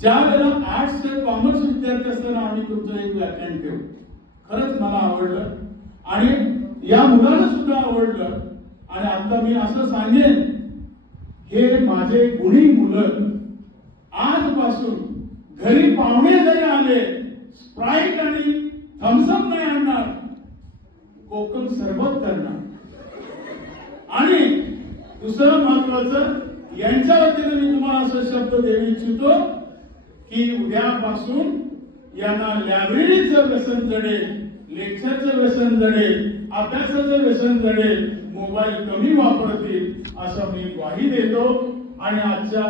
ज्या वेळेला आर्ट्सचे कॉमर्स विद्यार्थी असताना आम्ही तुमचं एक व्याख्यान ठेवू, खरंच मला आवडलं आणि या मुलांना सुद्धा आवडलं. आणि आता मी असं सांगेन, हे माझे गुणी मुलं आजपासून घरी पाहुणे जरी आले, स्प्राईट आणि थम्सअप नाही आणणार, कोकम सरबत करणार. आणि दुसरं महत्वाचं, यांच्या वतीने मी तुम्हाला असं शब्द देऊ इच्छितो की उद्यापासून यांना लायब्ररीचं व्यसन जडेल, लेक्चरचं व्यसन जडेल, अभ्यासाचं व्यसन जडेल, मोबाईल कमी वापरतील असं मी ग्वाही देतो. आणि आजच्या